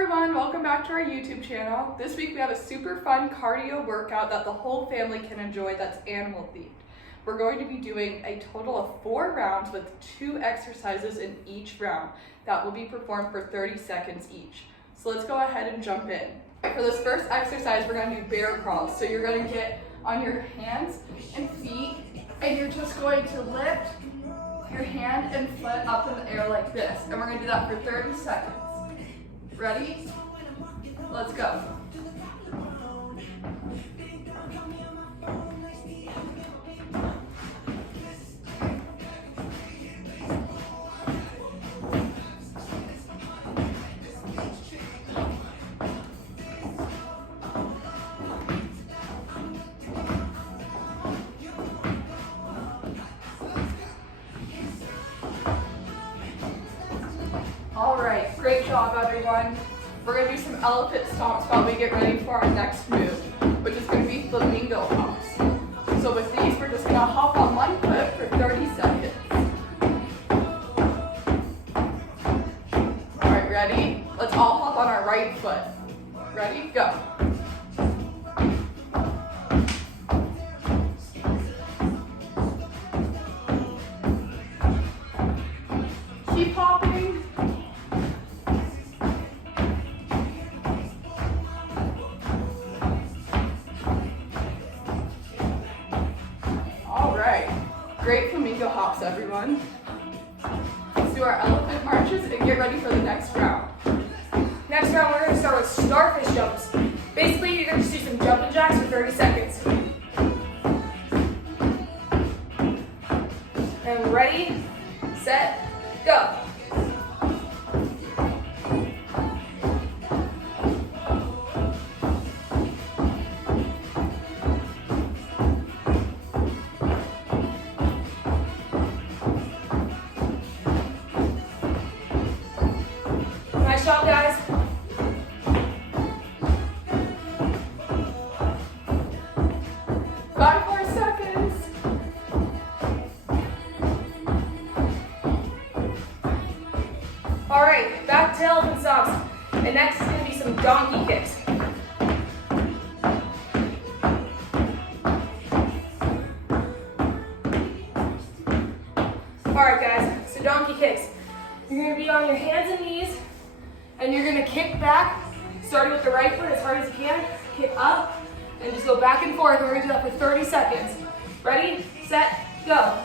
everyone, welcome back to our YouTube channel. This week we have a super fun cardio workout that the whole family can enjoy that's animal themed. We're going to be doing a total of 4 rounds with 2 exercises in each round that will be performed for 30 seconds each. So let's go ahead and jump in. For this first exercise, we're going to do bear crawls. So you're going to get on your hands and feet and you're just going to lift your hand and foot up in the air like this. And we're going to do that for 30 seconds. Ready? Let's go. All right, great job everyone. We're gonna do some elephant stomps while we get ready for our next move, which is gonna be flamingo hops. So with these, we're just gonna hop on one foot for 30 seconds. All right, ready? Let's all hop on our right foot. Ready? Go. Keep hopping. Great flamingo hops, everyone. Let's do our elephant marches and get ready for the next round. Next round, we're going to start with starfish jumps. Basically, you're going to just do some jumping jacks for 30 seconds. And ready, set, go. Nice job, guys. Five more seconds. All right, back to elephant stomps. And next is going to be some donkey kicks. All right, guys, so donkey kicks. You're going to be on your hands and knees, and you're going to kick back, starting with the right foot as hard as you can, kick up, and just go back and forth. We're going to do that for 30 seconds. Ready, set, go.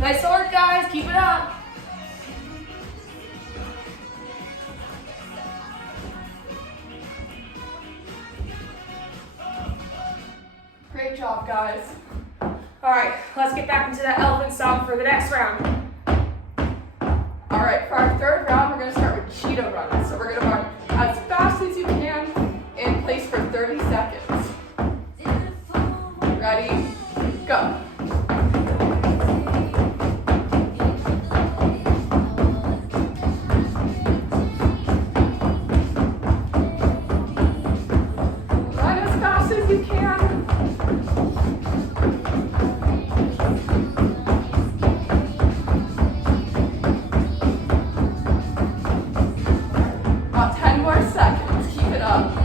Nice work, guys. Keep it up. Great job, guys. All right, let's get back into that elephant stomp for the next round. All right, for our third round, we're gonna start with cheetah running. So we're gonna run as fast as you can in place for 30 seconds. Ready? Go. About 10 more seconds. Keep it up.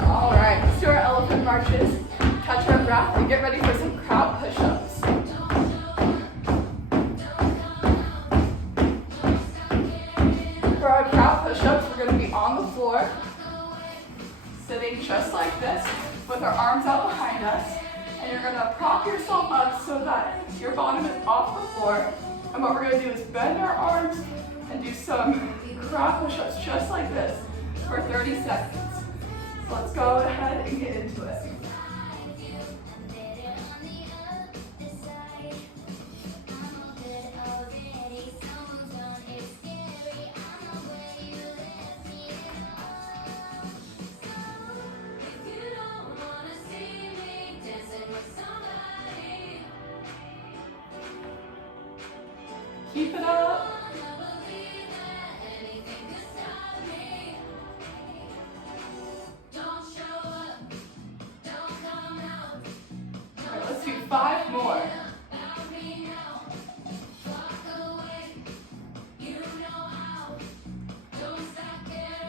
All right, let's do our elephant marches. Catch our breath and get ready for some crowd push-ups. For our crowd push-ups, we're going to be on the floor, sitting just like this, with our arms out behind us. And you're going to prop yourself up so that your bottom is off the floor. And what we're going to do is bend our arms and do some crowd push-ups just like this for 30 seconds. So let's go ahead and get into it. Keep it up. All right, let's do 5 more.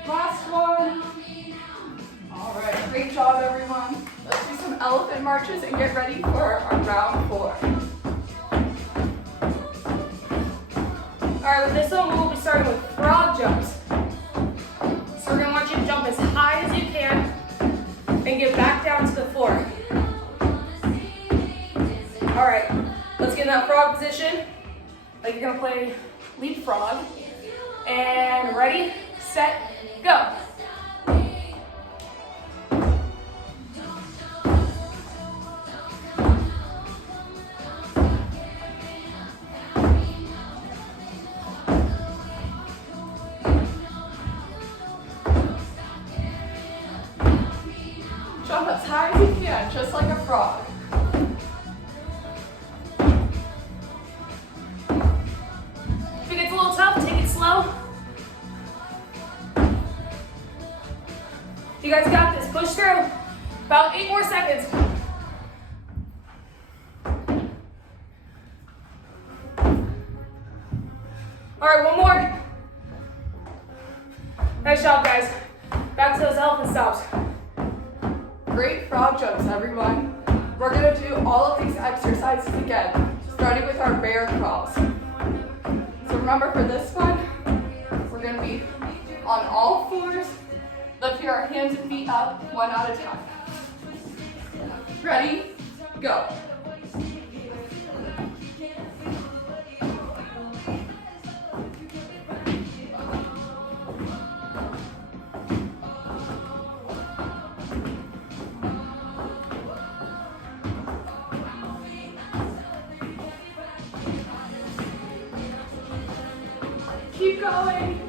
Last one. All right, great job, everyone. Let's do some elephant marches and get ready for our round 4. All right, with this one, we'll be starting with frog jumps. So we're gonna want you to jump as high as you can and get back down to the floor. All right, let's get in that frog position. Like you're gonna play leapfrog. And ready, set, go. Jump as high as you can, just like a frog. If it gets a little tough, take it slow. You guys got this, push through. About 8 more seconds. All right, one more. Nice job, guys. Back to those elephant stops. Great frog jumps, everyone. We're gonna do all of these exercises again, starting with our bear crawls. So remember, for this one, we're gonna be on all fours, lifting our hands and feet up one at a time. Ready? Go. Keep going.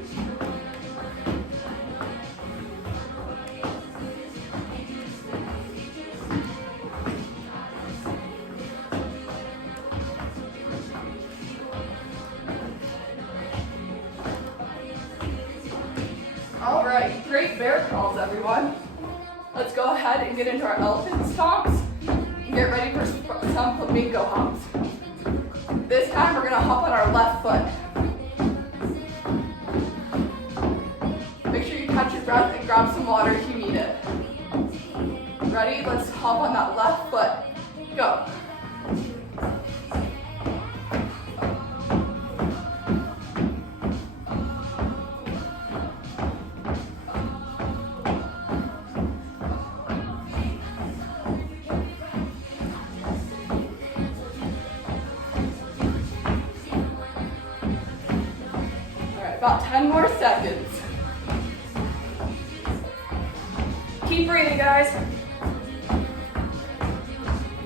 All right, great bear crawls, everyone. Let's go ahead and get into our elephant stomps and get ready for some flamingo hops. This time we're gonna hop on our left foot. Make sure you catch your breath and grab some water if you need it. Ready? Let's hop on that left foot. Go. All right, about 10 more seconds. Keep breathing, guys.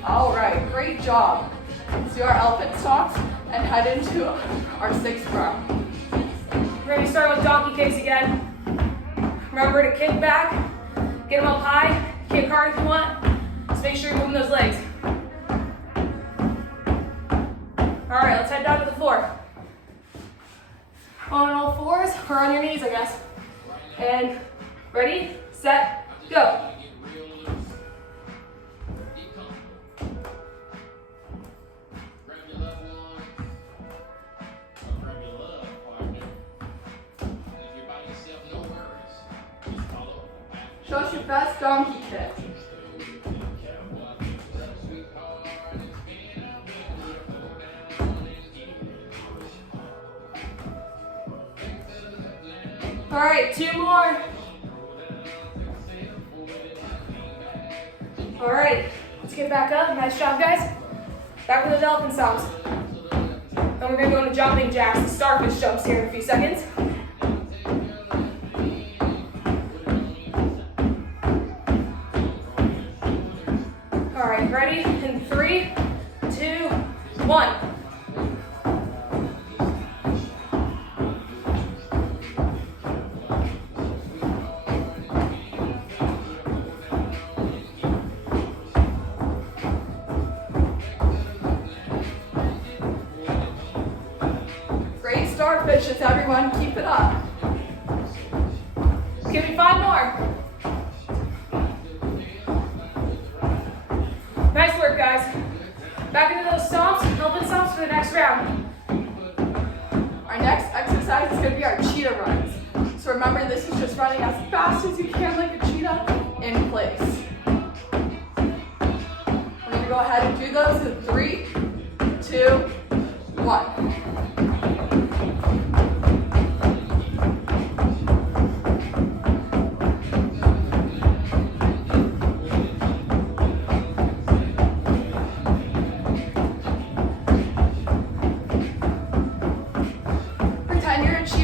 All right, great job. Let's do our elephant stomps and head into our 6th round. We're gonna start with donkey kicks again. Remember to kick back, get them up high, kick hard if you want. Just make sure you're moving those legs. All right, let's head down to the floor. On all fours, or on your knees, I guess. And ready, set, go. Show us your best donkey kick. All right, 2 more. All right, let's get back up. Nice job, guys. Back with those elephant stomps. Then we're gonna go into jumping jacks, the starfish jumps here in a few seconds. All right, ready? In 3, 2, 1. everyone. Keep it up. Give me 5 more. Nice work, guys. Back into those stomps, helping stomps for the next round. Our next exercise is going to be our cheetah runs. So remember, this is just running as fast as you can like a cheetah in place. We're going to go ahead and do those in 3, 2, 1.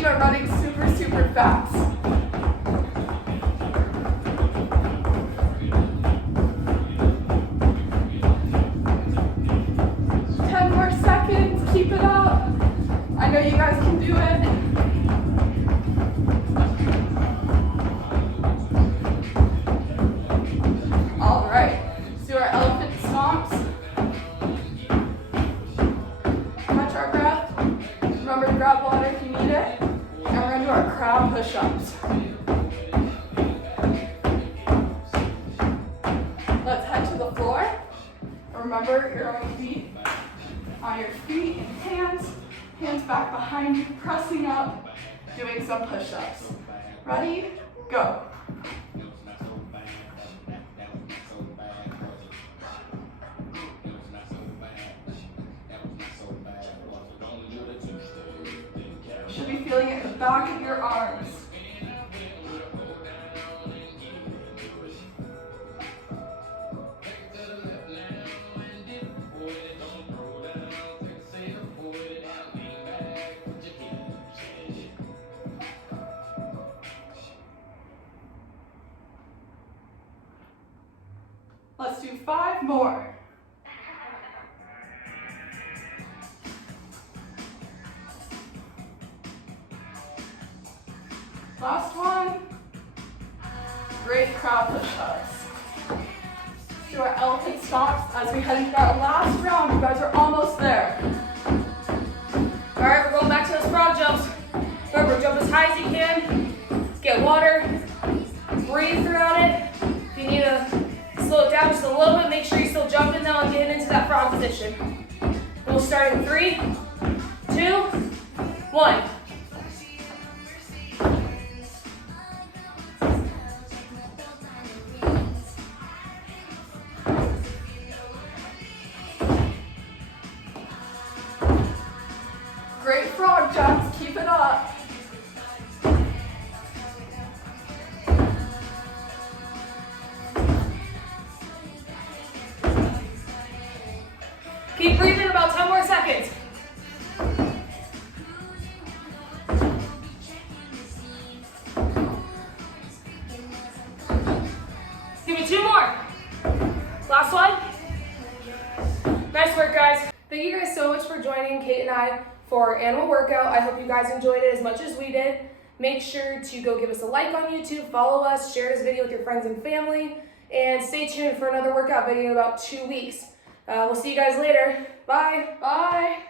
Running super fast. 10 more seconds, keep it up. I know you guys can do it. All right, let's do our elephant stomps. Catch our breath. Remember to grab water if you need it. And we're going to do our crab push-ups. Let's head to the floor. And remember, you're going to be on your feet and hands back behind you, pressing up, doing some push-ups. Ready? Go. Should be feeling it in the back of your arms. Let's do 5 more. Last one. Great crowd push-ups. Do our elephant stomps as we head into our last round. You guys are almost there. All right, we're going back to those frog jumps. Remember, jump as high as you can. Get water. Breathe throughout it. If you need to slow it down just a little bit, make sure you're still jumping though and getting into that frog position. And we'll start in 3, 2, 1. Great frog jumps, keep it up. Keep breathing, about 10 more seconds. Give me 2 more. Last one. Nice work, guys. Thank you guys so much for joining Kate and I for our animal workout. I hope you guys enjoyed it as much as we did. Make sure to go give us a like on YouTube, follow us, share this video with your friends and family, and stay tuned for another workout video in about 2 weeks. We'll see you guys later. Bye. Bye.